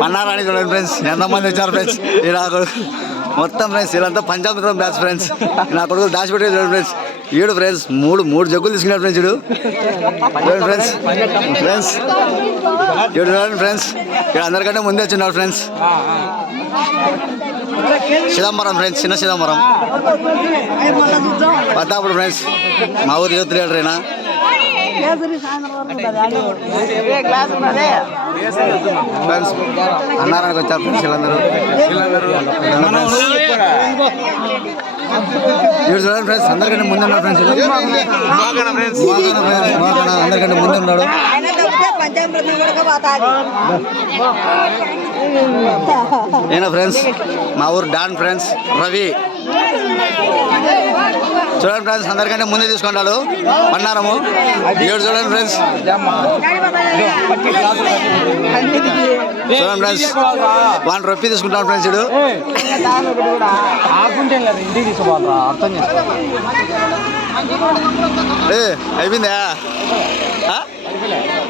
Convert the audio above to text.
పన్నారానికి చూడండి ఫ్రెండ్స్ ఎంతమంది వచ్చారు ఫ్రెండ్స్ ఇలా మొత్తం ఫ్రెండ్స్ వీళ్ళంతా పంజాబ్ బ్యాచ్ ఫ్రెండ్స్ నా కొడుకు దాచిపెట్టి చూడండి ఫ్రెండ్స్ ఈడు ఫ్రెండ్స్ మూడు జగ్గులు తీసుకున్నాడు ఫ్రెండ్స్ ఈడు చూడండి ఫ్రెండ్స్ ఈడు చూడండి ఫ్రెండ్స్ ఇక్కడ అందరికంటే ముందే వచ్చిన్నాడు ఫ్రెండ్స్ చిదంబరం ఫ్రెండ్స్ చిన్న చిదంబరం పద్దాపుడు ఫ్రెండ్స్ మా ఊరు యూత్ లీడర్ అయినా ఫ్రెండ్స్ అన్నారానికి వచ్చారు ఫ్రెండ్స్ వీళ్ళందరూ వీడు చూడండి ఫ్రెండ్స్ అందరికంటే ముందు ఉన్నాడు ఫ్రెండ్స్ అందరికంటే ముందు ఉన్నాడు నేను ఫ్రెండ్స్ మా ఊరు డాన్ ఫ్రెండ్స్ రవి చూడండి ఫ్రెండ్స్ అందరికంటే ముందే తీసుకుంటాడు పన్నారము ఏడు చూడండి ఫ్రెండ్స్ చూడండి ఫ్రెండ్స్ 1 రూపీ తీసుకుంటాడు ఫ్రెండ్స్ ఇడు అయిపోయిందా